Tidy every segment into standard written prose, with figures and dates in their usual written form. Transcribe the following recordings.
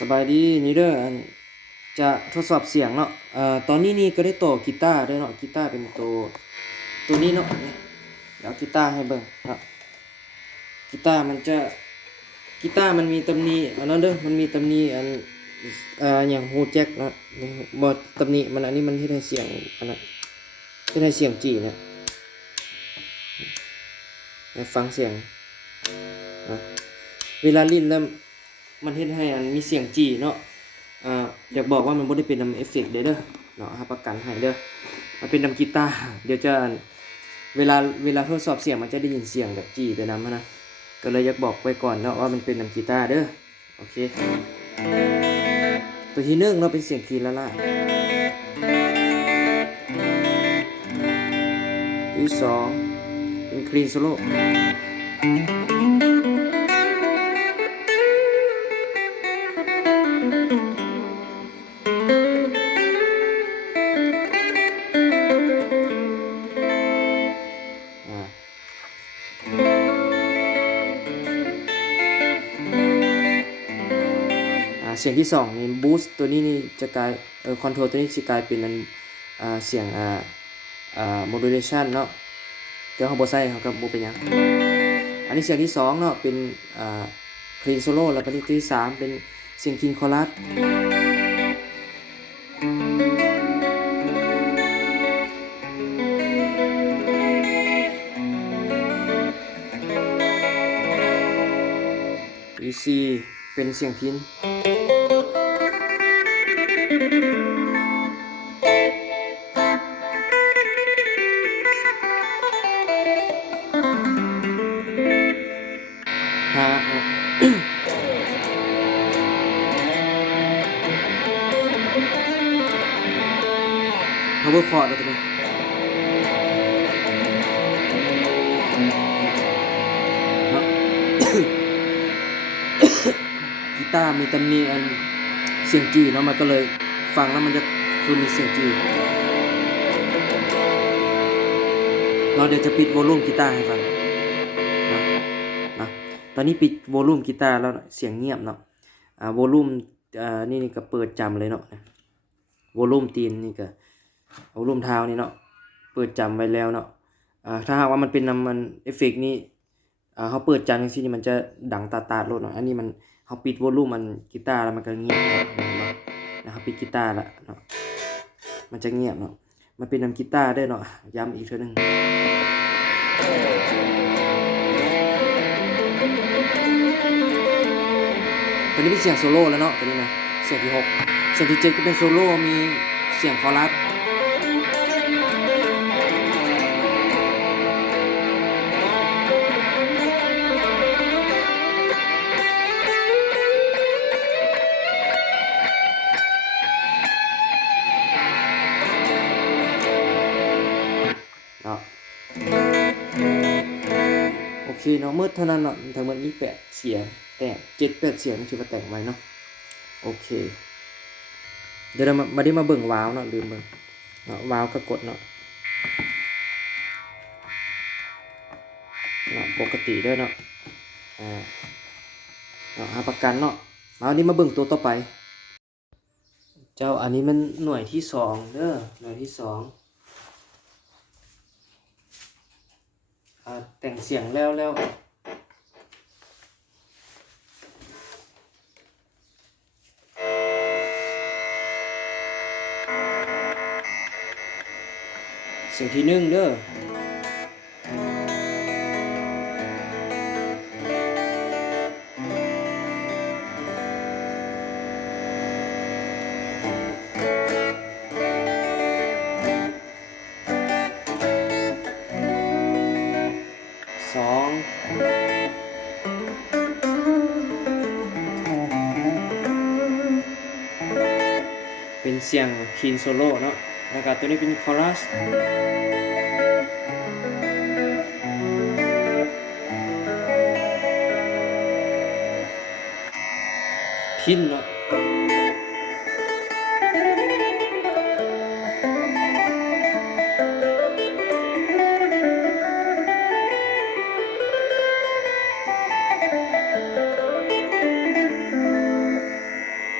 สบายดีนี่เด้อจะทดสอบเสียงเนาะตอนนี้นี่ก็ได้ต่อกีตาร์ด้วยเนาะกีตาร์เป็นตัวนี้เนาะเดี๋ยวกีตาร์ให้เบิ่งครับกีตาร์กีตาร์มันมีตำหนิอันนั้นเด้อมันมีตำหนิอย่างฮูแจ็คเนาะบ่ตำหนิมันอันนี้มันเฮ็ดให้เสียงอันนั้นเฮ็ดให้เสียงจี้เนี่ยให้ฟังเสียงนะเวลาลิ้นแล้วมันเฮ็ดให้มีเสียงจี้เนาะอยากบอกว่ามันบ่ได้เป็นนำเอฟเฟกต์เด้อเนาะรับประกันให้เด้อมันเป็นนำกีตาร์เดี๋ยวจะเวลาทดสอบเสียงมันจะได้ยินเสียงแบบจี้ไปนำนะก็เลยอยากบอกไว้ก่อนเนาะว่ามันเป็นนำกีตาร์เด้อโอเคตัวที่1เนาะเป็นเสียงคีย์ละล่ะที่2เป็นคลีนโซโล่เสียงที่2นี่บูสต์ตัวนี้นี่จะกลายคอนโทรลตัวนี้จะกลายเป็นเสียงmodulation เนาะเดี๋ยวเฮาบ่ใส่เฮาก็บ่เป็นหยังอันนี้เสียงที่2เนาะเป็นclean solo แล้วก็ที่3เป็นเสียง clean chorus ที่4เป็นเสียงพินpower chord ตัวนี้กีตาร์มีตำหนิเสียงจี้เนาะมันก็เลยฟังแล้วมันจะคือมีเสียงจี้เราเดี๋ยวจะปิดโวลูมกีตาร์ให้ฟังนะตอนนี้ปิดโวลูมกีตาร์แล้วเสียงเงียบเนาะโวลูมนี่ก็เปิดจำเลยเนาะโวลูมตีนนี่ก็โวลูมเท้านี่เนาะเปิดจำไว้แล้วเนาะถ้าหากว่ามันเป็นมันเอฟเฟกต์นี่เขาเปิดจำจังซี่นี่มันจะดังตาๆโลดเนาะอันนี้มันเขาปิดโวลูมมันกีตาร์แล้วมันก็เงียบเนาะนะครับปิดกีตาร์แล้วเนาะมันจะเงียบเนาะมันเป็นนำกีตาร์ด้วยเนาะย้ำอีกเท่านึงตอนนี้เป็นเสียงโซโล่แล้วเนาะตอนนี้นะเสียงที่6เสียงที่7ก็เป็นโซโล่มีเสียงคอรัสโอเคเนาะเมื่อเท่านั้นเนาะทั้งหมดมี8เสียงแต่7-8เสียงที่ว่าแต่งไว้เนาะโอเคเดี๋ยวเรามาได้มาเบิ่งวาวเนาะลืมเบิ่งเนาะวาวก็กดเนาะปกติด้วยเนาะหาประกันเนาะมาอันนี้มาเบิ่งตัวต่อไปเจ้าอันนี้มันหน่วยที่2เด้อหน่วยที่2แต่งเสียงแล้วเสียงที่1เด้อเป็นเสียงคีนโซโล่เนาะแล้วก็ตัวนี้เป็นคอรัสทินเนาะ โ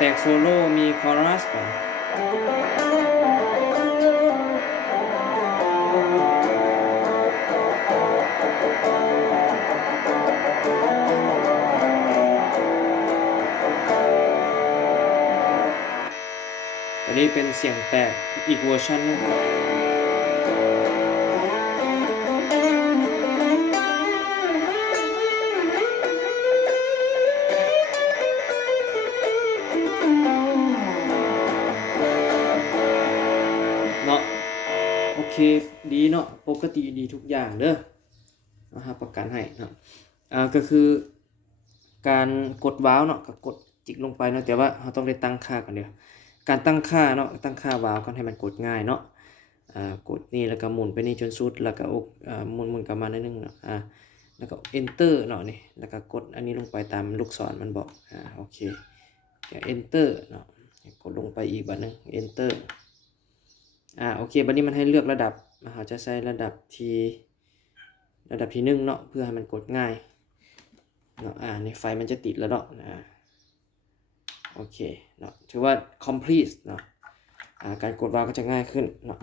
แตกโซโล่มีคอรัสก่อนอันนี้เป็นเสียงแตกอีกเวอร์ชันนึงเนาะโอเคดีเนาะปกติดีทุกอย่างเด้อนะครับประกันให้เนาะก็คือการกดวาล์วเนาะก็กดจิกลงไปเนาะแต่ว่าเราต้องได้ตั้งค่าก่อนเดี๋ยวการตั้งค่าเนาะตั้งค่าวาล์วก่อนให้มันกดง่ายเนาะกดนี่แล้วก็หมุนไปนี่จนสุดแล้วก็หมุนกลับมานิดนึงเนาะแล้วก็ enter เนาะนี่แล้วก็กดอันนี้ลงไปตามลูกศรมันบอกโอเคก็ enter เนาะกดลงไปอีกบัดนึง enter โอเคบัดนี้มันให้เลือกระดับเราจะใช้ระดับที่1เนาะเพื่อให้มันกดง่ายเนาะในไฟมันจะติดแล้วเนาะโอเคเนาะถือว่า complete เนาะการกดวาล์วก็จะง่ายขึ้นเนาะ